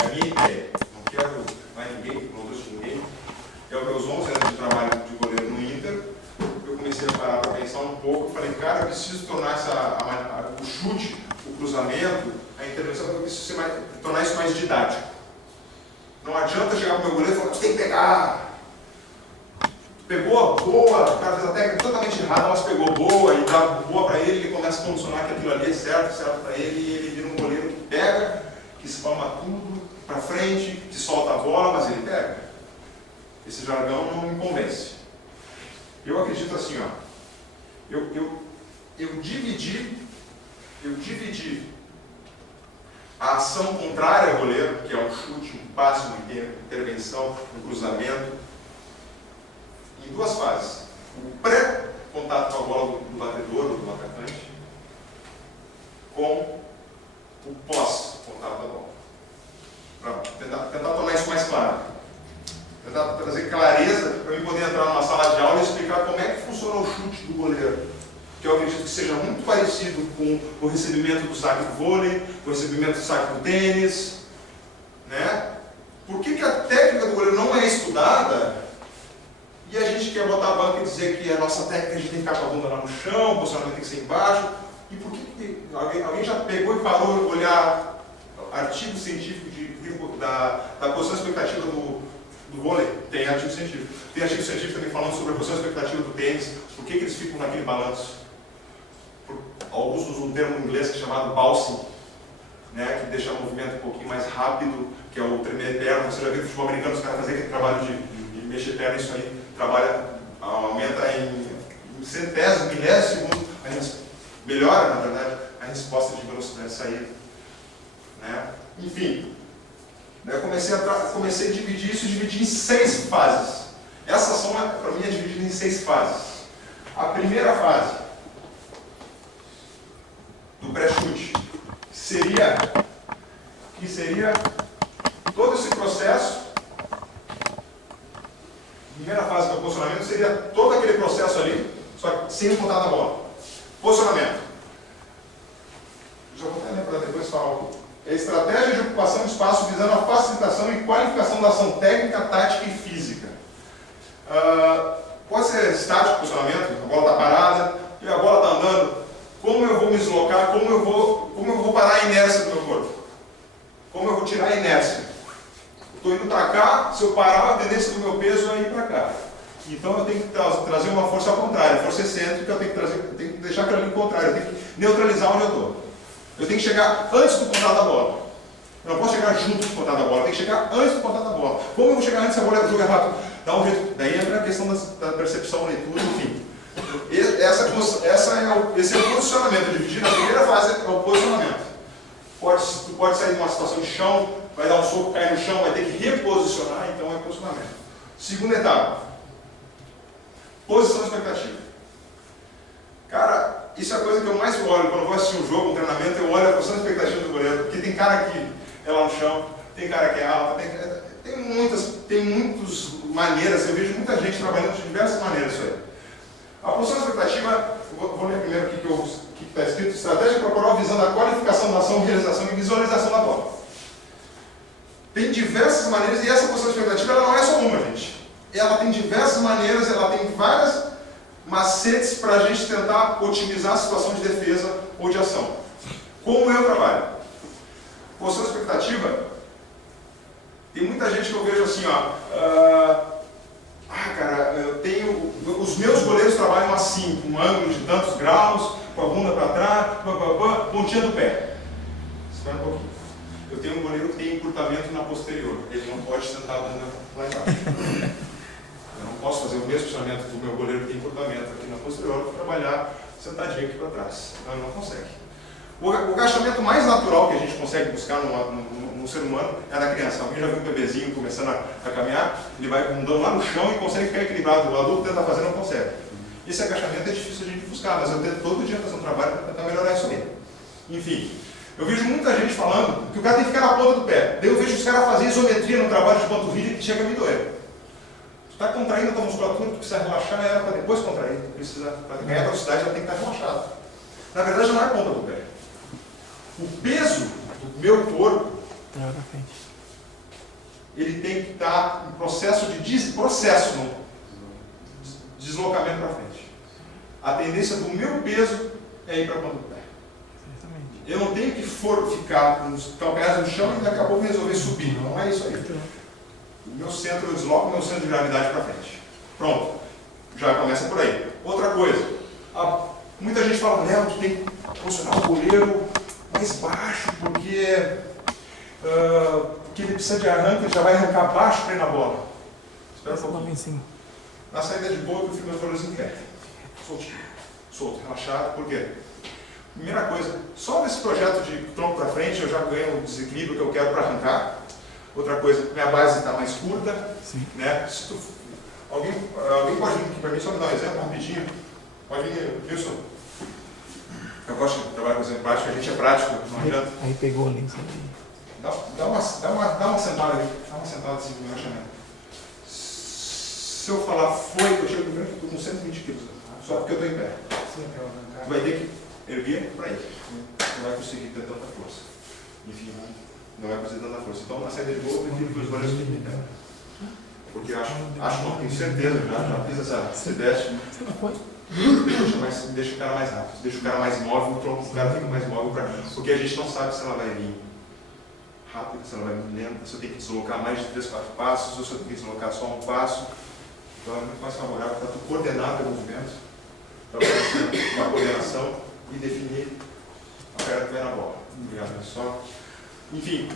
minha ideia, não quero mais ninguém, não trouxe ninguém. Aos meus 11 anos de trabalho de goleiro no Inter, eu comecei a parar para pensar um pouco. Eu falei, cara, eu preciso tornar o chute, o cruzamento, a intervenção, eu preciso tornar isso mais didático. Não adianta chegar para o meu goleiro e falar, tu tem que pegar. Pegou, boa, o cara fez a técnica totalmente errada, mas pegou boa, e dá boa para ele começa a condicionar que aquilo ali é certo para ele, e ele vira um goleiro que pega, que espalma tudo para frente, que solta a bola, mas ele pega. Esse jargão não me convence. Eu acredito assim, ó, eu dividi a ação contrária ao goleiro, que é um chute, um passe, uma intervenção, um cruzamento, em duas fases. O pré-contato com a bola do batedor, do atacante, com o pós-contato da bola. Para tentar tornar isso mais claro. Tentar trazer clareza para eu poder entrar numa sala de aula e explicar como é que funciona o chute do goleiro. Que eu acredito que seja muito parecido com o recebimento do saque do vôlei, o recebimento do saque do tênis. Né? Por que a técnica do goleiro não é estudada? E a gente quer botar a banca e dizer que a nossa técnica a gente tem que ficar com a bunda lá no chão, o posicionamento tem que ser embaixo. E por que alguém já pegou e parou de olhar artigo científico da posição expectativa do vôlei? Tem artigo científico. Tem artigo científico também falando sobre a posição expectativa do tênis, por que eles ficam naquele balanço. Alguns usam um termo em inglês que é chamado bouncing, né, que deixa o movimento um pouquinho mais rápido, que é o tremer perna. Você já viu no futebol americano os caras fazerem aquele trabalho de mexer perna, isso aí aumenta em centésimos, milésimos de segundos, melhora, na verdade, a resposta de velocidade de saída. Né? Enfim, eu comecei a dividir isso, dividi em 6 fases. Essa ação, para mim, é dividida em 6 fases. A primeira fase do pré-chute seria todo esse processo Primeira fase do posicionamento seria todo aquele processo ali, só que sem o contato da bola. Posicionamento. Já vou até lembrar depois falar. É estratégia de ocupação de espaço visando a facilitação e qualificação da ação técnica, tática e física. Pode ser estático o posicionamento, a bola está parada, e a bola está andando. Como eu vou me deslocar, como eu vou parar a inércia do meu corpo? Como eu vou tirar a inércia? Estou indo para cá, se eu parar, a tendência do meu peso é ir para cá. Então eu tenho que trazer uma força ao contrário, força excêntrica, eu tenho que deixar aquilo ali ao contrário, eu tenho que neutralizar onde eu estou. Eu tenho que chegar antes do contato da bola. Eu não posso chegar junto com o contato da bola, eu tenho que chegar antes do contato da bola. Como eu vou chegar antes se a bola joga rápido? Dá um jeito. Daí entra a questão da percepção, leitura, enfim. Esse é o posicionamento. Dividir na primeira fase é o posicionamento. Tu pode sair de uma situação de chão, vai dar um soco, cair no chão, vai ter que reposicionar, então é posicionamento. Segunda etapa. Posição expectativa. Cara, isso é a coisa que eu mais olho quando eu vou assistir um jogo, um treinamento, eu olho a posição expectativa do goleiro, porque tem cara que é lá no chão, tem cara que é alto, tem muitas maneiras, eu vejo muita gente trabalhando de diversas maneiras isso aí. A posição expectativa, vou ler primeiro o que está escrito: estratégia corporal visando a qualificação da ação, realização e visualização da bola. Tem diversas maneiras, e essa posição expectativa ela não é só uma, gente. Ela tem diversas maneiras, ela tem várias macetes para a gente tentar otimizar a situação de defesa ou de ação. Como eu trabalho? Posição expectativa, tem muita gente que eu vejo assim, cara, os meus goleiros trabalham assim, com um ângulo de tantos graus, com a bunda para trás, pontinha do pé. Espera um pouquinho. Eu tenho um goleiro que tem encurtamento na posterior, ele não pode sentar a bunda lá embaixo. Eu não posso fazer o mesmo posicionamento do meu goleiro que tem encurtamento aqui na posterior, para trabalhar sentadinho aqui para trás. Então, ele não consegue. O agachamento mais natural que a gente consegue buscar no ser humano é da criança. Alguém já viu um bebezinho começando a caminhar? Ele vai com um dão lá no chão e consegue ficar equilibrado. O adulto tenta fazer e não consegue. Esse agachamento é difícil a gente buscar, mas eu tento todo dia fazer um trabalho para tentar melhorar isso aí. Enfim, eu vejo muita gente falando que o cara tem que ficar na ponta do pé. Daí eu vejo os caras fazerem isometria no trabalho de panturrilha que chega a me doer. Tu está contraindo a tua musculatura, tu precisa relaxar ela para depois contrair. Para ganhar velocidade, ela tem que estar relaxada. Na verdade, não é a ponta do pé. O peso do meu corpo, ele tem que estar em processo de deslocamento para frente. A tendência do meu peso é ir para a ponta do pé. Eu não tenho que ficar com os calcanhares no chão e daqui a pouco resolver subir. Não é isso aí. O meu centro, eu desloco o meu centro de gravidade para frente. Pronto. Já começa por aí. Outra coisa. Muita gente fala, Léo, tu tem que posicionar o goleiro mais baixo, porque ele precisa de arranque, ele já vai arrancar baixo para ir na bola. Espera um pouquinho. Na saída de boa, eu fico meus goleiros em pé. Soltinho. Solto, relaxado. Por quê? Primeira coisa, só nesse projeto de tronco para frente eu já ganho o desequilíbrio que eu quero para arrancar. Outra coisa, minha base está mais curta. Sim. Né? Alguém pode vir aqui para mim, só me dar um exemplo rapidinho. Pode vir, Wilson. Eu gosto de trabalhar com exemplo prático, a gente é prático, não adianta. Aí pegou ali, sabe? Dá uma sentada ali, dá uma sentada assim no relaxamento. Se eu falar foi, eu chego primeiro que eu estou com 120 quilos, só porque eu estou em pé. Tu vai ter que erguer para ir. Não vai conseguir ter tanta força. Enfim, não vai conseguir tanta força. Então, na saída de gol, eu prefiro que os goleiros fiquem em pé. Porque acho não, tenho certeza, já fiz esse teste. Deixa o cara mais rápido, deixa o cara mais móvel, o tronco do cara fica mais móvel, porque a gente não sabe se ela vai vir rápida, se ela vai vir lenta, se eu tenho que deslocar mais de 3, 4 passos, ou se eu tenho que deslocar só um passo. Então é muito mais favorável para tu coordenar o movimento, para uma coordenação e definir a cara que vai na bola. Obrigado, pessoal. Enfim,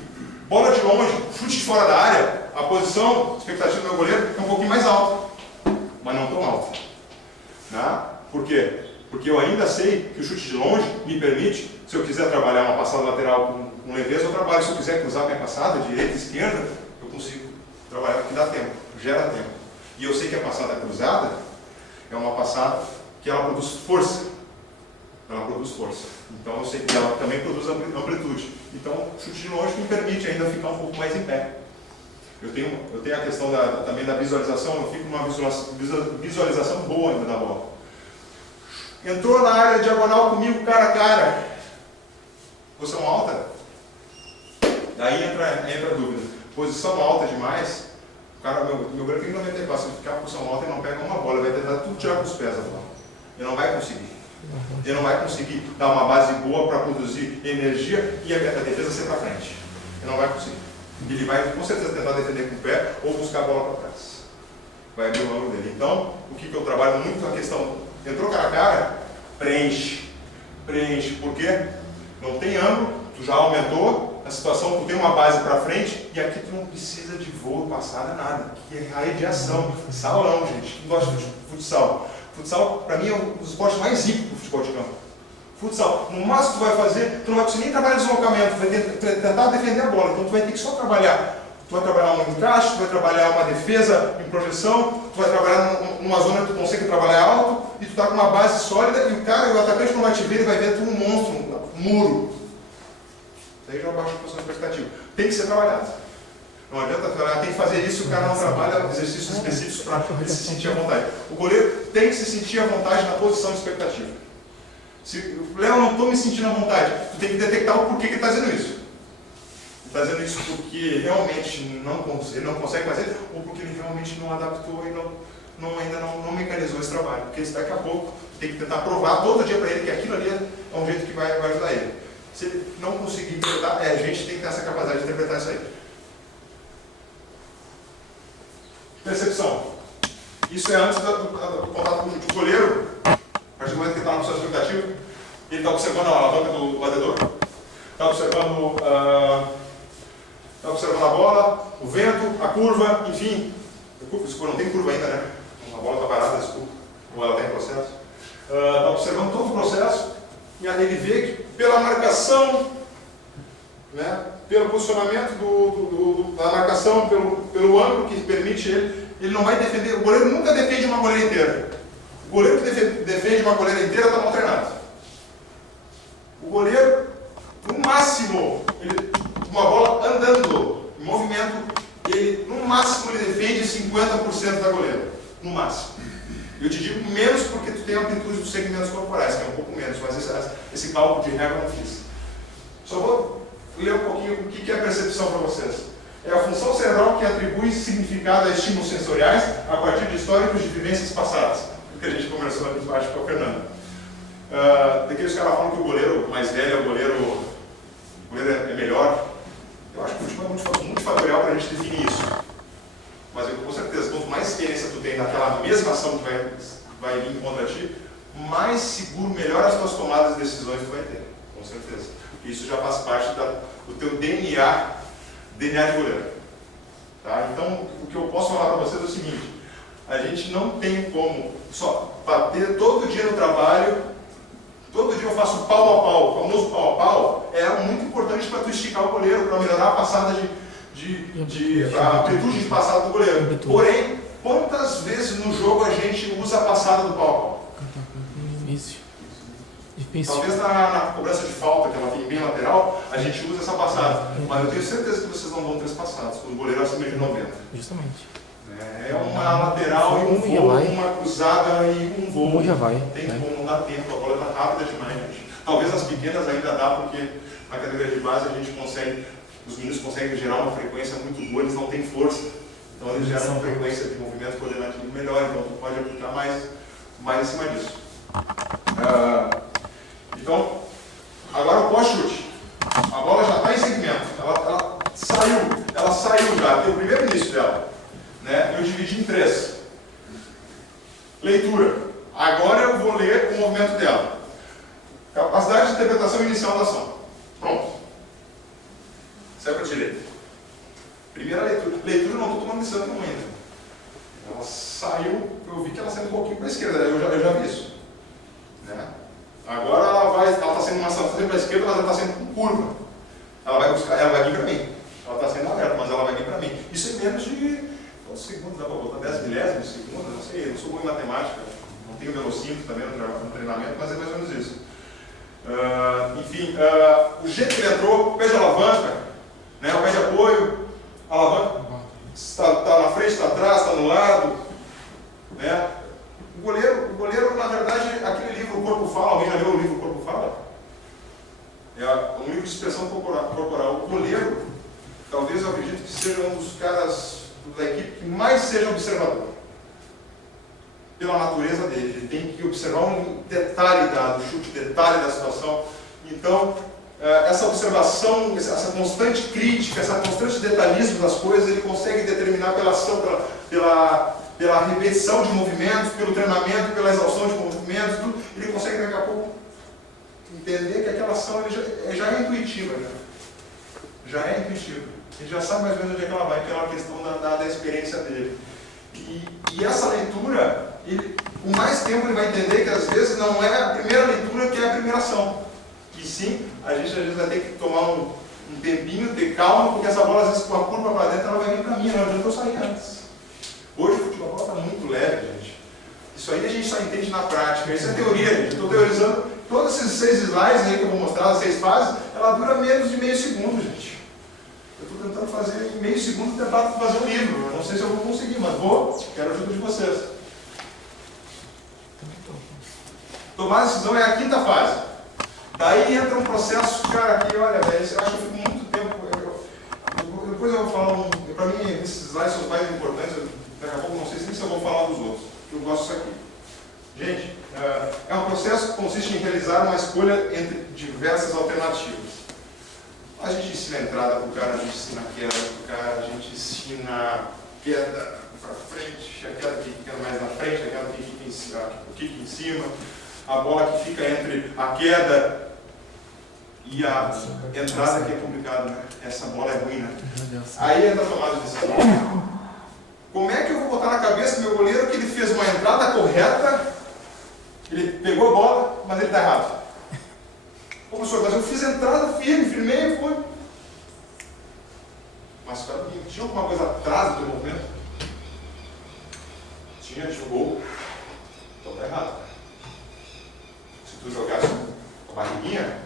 bola de longe, chute de fora da área, a posição, a expectativa do meu goleiro é um pouquinho mais alta, mas não tão alta. Tá? Por quê? Porque eu ainda sei que o chute de longe me permite, se eu quiser trabalhar uma passada lateral com leveza, eu trabalho. Se eu quiser cruzar minha passada, direita e esquerda, eu consigo trabalhar porque dá tempo, gera tempo. E eu sei que a passada cruzada é uma passada que ela produz força. Ela produz força. Então eu sei que ela também produz amplitude. Então o chute de longe me permite ainda ficar um pouco mais em pé. Eu tenho a questão também da visualização, eu fico numa visualização boa ainda da bola. Entrou na área diagonal comigo, cara a cara. Posição alta? Daí entra a dúvida. Posição alta demais, o cara, meu goleiro tem 94, se ele ficar em posição alta, ele não pega uma bola, ele vai tentar tudo tirar com os pés a bola. Ele não vai conseguir. Ele não vai conseguir dar uma base boa para produzir energia e a defesa ser para frente. Ele não vai conseguir. Ele vai com certeza tentar defender com o pé ou buscar a bola para trás. Vai abrir o ângulo dele. Então, o que eu trabalho muito é a questão, entrou cara a cara, preenche. Preenche. Por quê? Não tem ângulo, tu já aumentou a situação, tu tem uma base para frente e aqui tu não precisa de voo, passada, nada. Aqui é raio de ação. Salão, gente. Quem gosta de futsal? Futsal, para mim, é um dos esportes mais ricos do futebol de campo. Futsal, no máximo que tu vai fazer, tu não vai conseguir nem trabalhar deslocamento, tu vai tentar defender a bola, então tu vai ter que só trabalhar. Tu vai trabalhar um encaixe, tu vai trabalhar uma defesa em projeção, tu vai trabalhar numa zona que tu consegue trabalhar alto, e tu tá com uma base sólida, e o atacante não vai te ver, ele vai ver tu um monstro, um muro. Isso aí já baixa a posição expectativa. Tem que ser trabalhado. Não adianta trabalhar, tem que fazer isso, o cara não trabalha exercícios específicos para ele se sentir à vontade. O goleiro tem que se sentir à vontade na posição de expectativa. Se Léo, não estou me sentindo à vontade, tu tem que detectar o porquê que ele está dizendo isso. Ele está dizendo isso porque realmente ele não consegue fazer, ou porque ele realmente não adaptou e ainda não mecanizou esse trabalho. Porque daqui a pouco tem que tentar provar todo dia para ele que aquilo ali é um jeito que vai ajudar ele. Se ele não conseguir interpretar, a gente tem que ter essa capacidade de interpretar isso aí. Percepção. Isso é antes do contato com o goleiro. A partir do momento que ele está na posição expectativa, ele está observando a alavanca do batedor, está observando a bola, o vento, a curva, enfim. Desculpa, não tem curva ainda, né? A bola está parada, desculpa. Ou ela está em processo. Está observando todo o processo e aí ele vê que pela marcação, né, pelo posicionamento da marcação, pelo ângulo que permite ele não vai defender. O goleiro nunca defende uma goleira inteira. O goleiro que defende uma goleira inteira está mal treinado. O goleiro, no máximo, uma bola andando, em movimento, no máximo ele defende 50% da goleira. No máximo. Eu te digo menos porque tu tem a amplitude dos segmentos corporais, que é um pouco menos, mas esse cálculo de regra eu não fiz. Só vou ler um pouquinho o que é a percepção para vocês. É a função cerebral que atribui significado a estímulos sensoriais a partir de históricos de vivências passadas. O que a gente conversou aqui embaixo com o Fernando. Daqueles caras falam que o goleiro mais velho, o goleiro é melhor. Eu acho que o futebol é muito fatorial para a gente definir isso. Mas com certeza, quanto mais experiência tu tem naquela mesma ação que vai vir contra ti, mais seguro, melhor as tuas tomadas de decisões tu vai ter. Com certeza. Porque isso já faz parte do teu DNA de goleiro. Tá? Então, o que eu posso falar para vocês é o seguinte: a gente não tem como só bater todo dia no trabalho, todo dia eu faço pau a pau, o famoso pau a pau, é muito importante para tu esticar o goleiro, para melhorar a passada a amplitude de passada do goleiro. Porém, quantas vezes no jogo a gente usa a passada do pau a pau? Difícil. Talvez na cobrança de falta, que ela fique bem lateral, a gente usa essa passada. Mas eu tenho certeza que vocês não vão 3 passadas, o goleiro é acima de 90. Justamente. É uma lateral e um voo, uma cruzada e um voo. Já vai. Tem como, não dá tempo, a bola está rápida demais, gente. Talvez nas pequenas ainda dá, porque na categoria de base a gente consegue, os meninos conseguem gerar uma frequência muito boa, eles não têm força. Então eles geram uma frequência de movimento coordenativo melhor, então tu pode aplicar mais acima disso. Então, agora o pós-chute. A bola já está em segmento, ela saiu já, tem o primeiro início dela. Né? Eu dividi em 3. Leitura. Agora eu vou ler o movimento dela. Capacidade de interpretação inicial da ação. Pronto. Sai para a direita. Primeira leitura. Leitura eu não estou tomando decisão nenhuma ainda. Ela saiu, eu vi que ela saiu um pouquinho para a esquerda, eu já vi isso. Né? Agora ela está sendo uma ação para a esquerda, mas ela está sendo com curva. Ela vai vir para mim. Ela está sendo aberta, mas ela vai vir para mim. Isso é menos de segundos, dá para botar 10 milésimos de segundo, não sei, eu não sou bom em matemática, não tenho velocímetro também no treinamento, mas é mais ou menos isso. Enfim, o jeito que ele entrou, pé de alavanca, né, o pé de apoio, alavanca, está na frente, está atrás, está no lado. Né? O goleiro, na verdade, aquele livro O Corpo Fala, alguém já leu o livro O Corpo Fala? É um livro de expressão corporal. O goleiro, talvez eu acredito que seja um dos caras da equipe que mais seja observador. Pela natureza dele, ele tem que observar um detalhe do chute, detalhe da situação. Então, essa observação, essa constante crítica, essa constante detalhismo das coisas, ele consegue determinar pela ação, pela repetição de movimentos, pelo treinamento, pela exaustão de movimentos, tudo, ele consegue daqui a pouco entender que aquela ação já é intuitiva. Já é intuitiva. Ele já sabe mais ou menos onde é que ela vai, pela questão da experiência dele. E essa leitura, com mais tempo ele vai entender que às vezes não é a primeira leitura que é a primeira ação. E sim, a gente às vezes vai ter que tomar um tempinho, ter calma, porque essa bola às vezes com a curva para dentro ela vai vir para mim, não adianta eu sair antes. Hoje o futebol está muito leve, gente. Isso aí a gente só entende na prática, isso é teoria, gente. Estou teorizando todos esses 6 slides aí que eu vou mostrar, as 6 fases, ela dura menos de meio segundo, gente. Eu estou tentando fazer em meio segundo, tentar fazer um livro. Eu não sei se eu vou conseguir, mas quero a ajuda de vocês. Tomar a decisão é a 5ª fase. Daí entra um processo, cara, aqui, olha, velho, eu acho que eu fico muito tempo. Depois eu vou falar, para mim, esses slides são os mais importantes, daqui a pouco não sei se eu vou falar dos outros, que eu gosto disso aqui. Gente, é um processo que consiste em realizar uma escolha entre diversas alternativas. A gente ensina a entrada para o cara, a gente ensina a queda para o cara, a gente ensina a queda para frente, a queda que fica mais na frente, a queda que fica em cima, o kick em cima, a bola que fica entre a queda e a entrada, que é complicado, né? Essa bola é ruim, né? Aí entra a tomada de decisão. Como é que eu vou botar na cabeça do meu goleiro que ele fez uma entrada correta, ele pegou a bola, mas ele está errado? Ô, professor, mas eu fiz a entrada firme, firmei e foi. Mas cara, tinha alguma coisa atrás do teu movimento? Tinha o gol. Então está errado. Se tu jogasse com a barriguinha,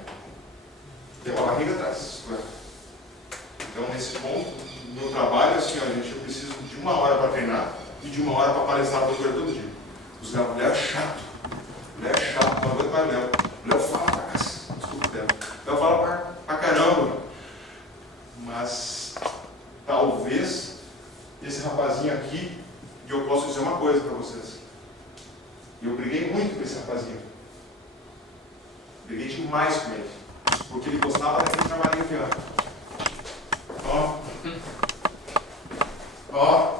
tem uma barriga atrás. Então, nesse ponto, o meu trabalho é assim, ó, gente, eu preciso de 1 hora para treinar e de 1 hora para palestrar para o goleiro todo dia. O Léo é chato. O Léo é chato, não aguento mais o Léo. O Léo fala pra casa. Desculpa, Léo. O Léo fala pra caramba. Mas, talvez, esse rapazinho aqui, e eu posso dizer uma coisa para vocês. Eu briguei muito com esse rapazinho. Briguei demais com ele. Porque ele gostava daquele trabalhinho aqui, ó.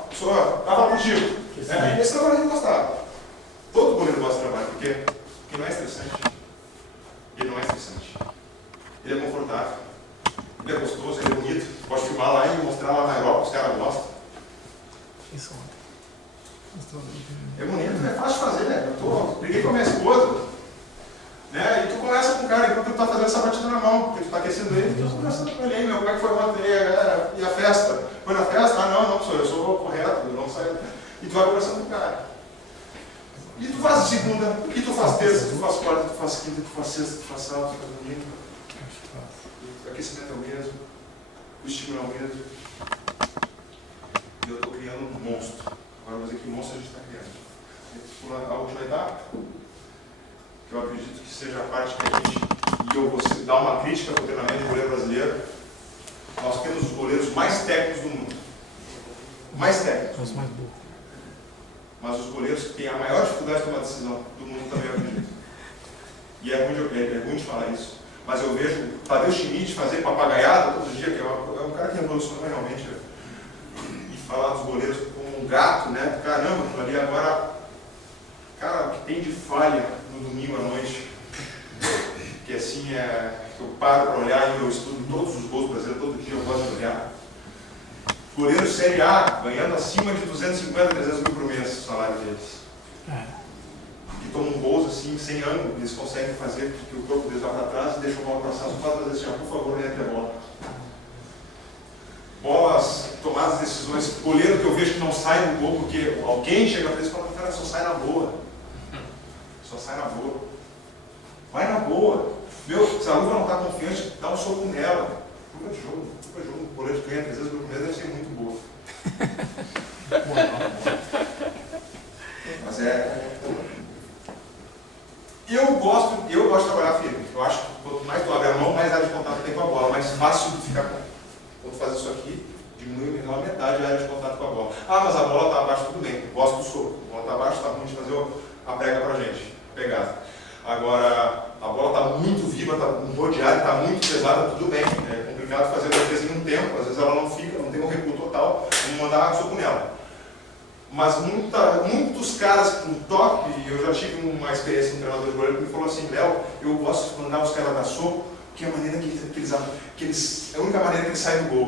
Professor, tava contigo. Esse trabalho ele gostava. Todo goleiro gosta de trabalho, porque não é estressante. Ele não é estressante. Ele é confortável. Ele é gostoso, ele é bonito. Pode filmar lá e mostrar lá na Europa, os caras gostam. Isso. É bonito, é fácil de fazer, né? Eu briguei com a minha esposa, né? E tu começa com o cara enquanto tu tá fazendo essa batida na mão, porque tu tá aquecendo ele, tu tá conversando com ele, aí, meu, como é que foi ontem? E a festa? Foi na festa? Ah, não, professor, eu sou correto, eu não saio. E tu vai conversando com o cara. E tu faz segunda, e tu faz terça, tu faz quarta, tu faz quinta, tu faz sexta, tu faz sábado, tu faz domingo. O aquecimento é o mesmo, o estímulo é o mesmo. E eu estou criando um monstro. Agora vou dizer que monstro a gente está criando. A última etapa, que eu acredito que seja a parte que a gente, e eu vou dar uma crítica para o treinamento do goleiro brasileiro. Nós temos os goleiros mais técnicos do mundo. Mais técnicos. Os mais burros. Mas os goleiros que têm a maior dificuldade de tomar decisão do mundo também, eu acredito. E é ruim de falar isso. Mas eu vejo o Tadeu Schmidt fazer papagaiada todo dia, que é um cara que revoluciona realmente. E falar dos goleiros como um gato, né? Caramba, aquilo ali agora. Cara, o que tem de falha no domingo à noite, que assim eu paro para olhar e eu estudo todos os gols brasileiros, todo dia eu gosto de olhar. Goleiros Série A, ganhando acima de 250, 300 mil por mês o salário deles. Que tomam gols assim, sem ângulo, eles conseguem fazer que o corpo deles vá para trás e deixam a bola passar, só para fazer assim, por favor, não entre a bola. Bolas, tomadas decisões, goleiro que eu vejo que não sai do gol, porque alguém chega para eles e fala, cara, só sai na boa. Só sai na boa. Vai na boa. Meu, se a luva não está confiante, dá um soco nela. Luva de jogo. O goleiro que ganha 300 mil por mês deve ser muito boa. Mas eu gosto de trabalhar firme. Eu acho que quanto mais tu abre a mão, mais área de contato tem com a bola. Mais fácil de ficar com. Quando tu faz isso aqui, diminui pela metade a área de contato com a bola. Ah, mas a bola está abaixo, tudo bem. Eu gosto do soco. A bola está abaixo, está ruim de fazer a prega pra gente. Pegada. Agora, a bola está muito viva, está rodeada, está muito pesada, tudo bem. É complicado fazer a defesa em um tempo. Às vezes ela não fica, não tem um recuo total. Vamos mandar soco nela. Mas muitos caras com toque, eu já tive uma experiência com um treinador de goleiro que me falou assim: Léo, eu gosto de mandar os caras dar soco, porque é a maneira é a única maneira que eles saem do gol.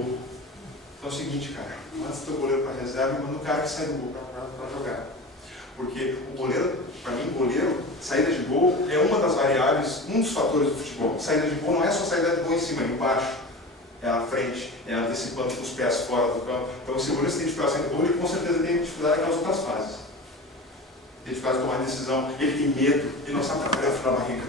Então é o seguinte, cara, manda o teu goleiro para reserva e manda o cara que sai do gol para jogar. Porque o goleiro, para mim, saída de gol é uma das variáveis, um dos fatores do futebol. Saída de gol não é só saída de gol em cima, é embaixo. É à frente, é antecipando com os pés fora do campo. Então, se o goleiro tem dificuldade de sair do gol, ele com certeza tem dificuldade naquelas outras fases. Tem dificuldade de tomar decisão, ele tem medo, ele não sabe trabalhar a da barriga.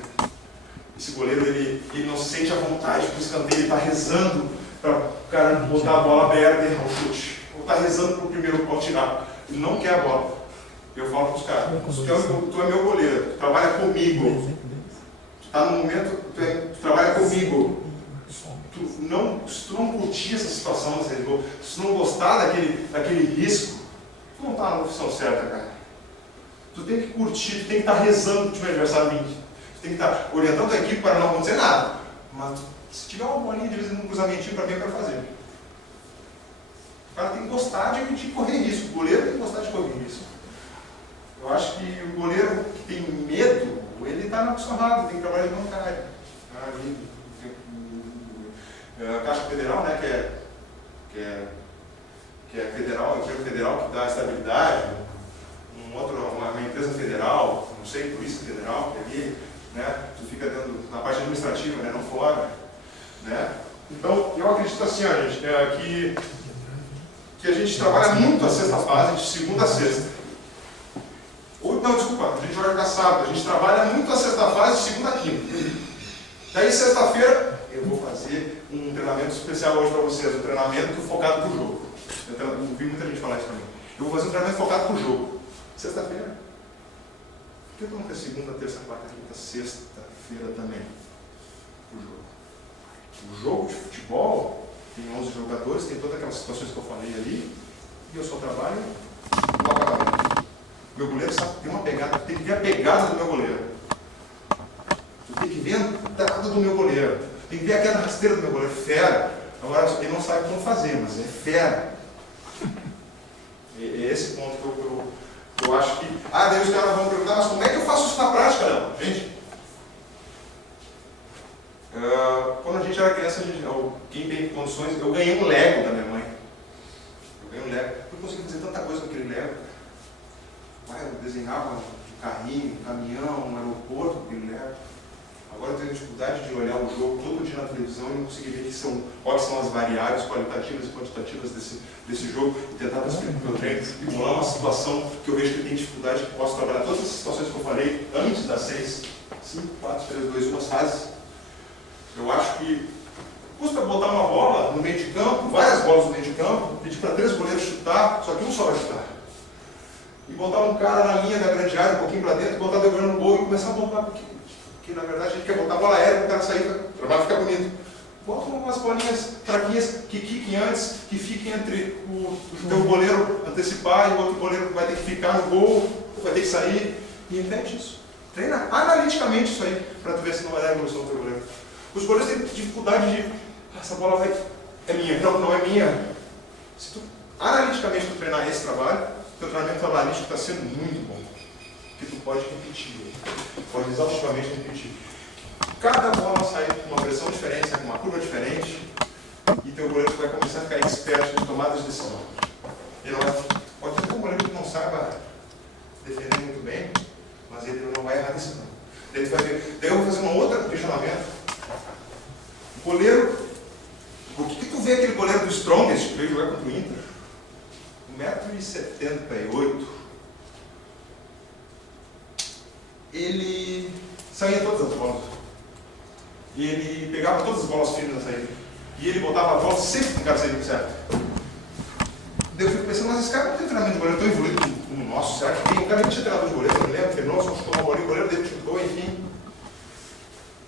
Esse goleiro, ele não se sente à vontade para o escanteio, ele está rezando para o cara botar a bola aberta e errar o chute. Ou está rezando para o primeiro pau tirar. Ele não quer a bola. Eu falo para os caras: tu é meu goleiro, tu trabalha comigo. Tu está no momento, tu trabalha comigo. Se tu não curtir essa situação da série de gol, se tu não gostar daquele risco, tu não está na profissão certa, cara. Tu tem que curtir, tu tem que estar rezando para o teu adversário vir. Tu tem que estar orientando a equipe para não acontecer nada. Mas se tiver uma bolinha de vez em quando, um cruzamentinho para mim, eu quero fazer. O cara tem que gostar de correr risco. O goleiro tem que gostar de correr risco. Eu acho que o goleiro que tem medo, ele está na opção errada, tem que trabalhar de vontade. A Caixa Federal, né, que é federal, emprego federal que dá estabilidade, uma empresa federal, não sei, polícia federal, que ali, né, tu fica dentro, na parte administrativa, né, não fora, né. Então, eu acredito assim, ó, gente, que a gente trabalha muito a sexta fase, de segunda a sexta. Não, desculpa, a gente vai jogar sábado, a gente trabalha muito a sexta fase, de segunda a quinta. Daí, sexta-feira, eu vou fazer um treinamento especial hoje para vocês, um treinamento focado para o jogo. Eu vi muita gente falar isso também. Eu vou fazer um treinamento focado para o jogo. Sexta-feira. Por que eu não fiz segunda, terça, quarta, quinta, sexta-feira também? O jogo. O jogo de futebol tem 11 jogadores, tem todas aquelas situações que eu falei ali, e eu só trabalho no acabamento. Meu goleiro sabe, tem uma pegada, tem que ver a pegada do meu goleiro. Tem que ver a entrada do meu goleiro. Tem que ver a queda rasteira do meu goleiro. Fera. Agora, ele não sabe como fazer, mas é fera. É esse ponto que eu acho que... daí os caras vão perguntar: mas como é que eu faço isso na prática, não? Gente, quando a gente era criança, quem tem condições... Eu ganhei um Lego da minha mãe. Eu consegui fazer tanta coisa com aquele Lego. Eu desenhava um carrinho, um caminhão, um aeroporto com aquele Lego. Agora eu tenho dificuldade de olhar o jogo todo dia na televisão e não conseguir ver quais são as variáveis qualitativas e quantitativas desse jogo e tentar transferir para o meu treino e bolar uma situação que eu vejo que ele tem dificuldade, que posso trabalhar todas as situações que eu falei antes das 6, 5, 4, 3, 2, 1 fases. Eu acho que custa botar uma bola no meio de campo, várias bolas no meio de campo, pedir para 3 goleiros chutar, só que um só vai chutar. E botar um cara na linha da grande área, um pouquinho para dentro, botar o no gol e começar a botar um pouquinho. Porque na verdade a gente quer botar a bola aérea para o cara sair, o trabalho ficar bonito. Bota umas bolinhas fraquinhas que quiquem antes, que fiquem entre o teu goleiro antecipar e o outro goleiro que vai ter que ficar no gol, vai ter que sair. E invente isso. Treina analiticamente isso aí, para tu ver se não vai dar evolução do teu goleiro. Os goleiros têm dificuldade de, essa bola é minha, não é minha. Se tu analiticamente tu treinar esse trabalho, teu treinamento analítico está sendo muito bom. Que tu pode repetir, pode exaustivamente repetir. Cada bola sai com uma pressão diferente, sai com uma curva diferente, e teu goleiro vai começar a ficar experto em tomadas de decisão. Ele pode ter um goleiro que não saiba defender muito bem, mas ele não vai errar decisão. Daí tu vai ver. Daí eu vou fazer um outro questionamento. O goleiro, por que tu vê aquele goleiro do Strongest que veio jogar contra o Inter? 1,78 m. Ele saía todas as bolas. E ele pegava todas as bolas firmes na saída. E ele botava a bola sempre com o cara saindo certo. Daí eu fico pensando, mas esse cara não tem treinamento de goleiro tão evoluído como o nosso. Será que tem? O cara nem tinha treinador de goleiro, eu não lembro, treinou, só chutou uma bolinha, o goleiro dele chutou, enfim.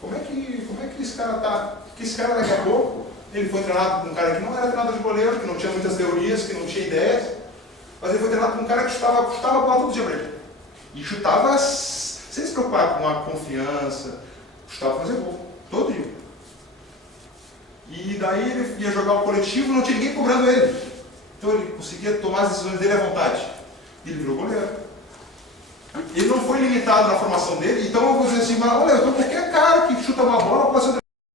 Como é que esse cara tá? Porque esse cara daqui a pouco, ele foi treinado por um cara que não era treinador de goleiro, que não tinha muitas teorias, que não tinha ideias, mas ele foi treinado por um cara que chutava a bola todo dia pra ele. E chutava sem se preocupar com a confiança, chutava pra fazer gol, todo dia. E daí ele ia jogar o coletivo, não tinha ninguém cobrando ele. Então ele conseguia tomar as decisões dele à vontade. E ele virou goleiro. Ele não foi limitado na formação dele, então eu vou dizer assim, mas olha, qualquer cara que chuta uma bola pode ser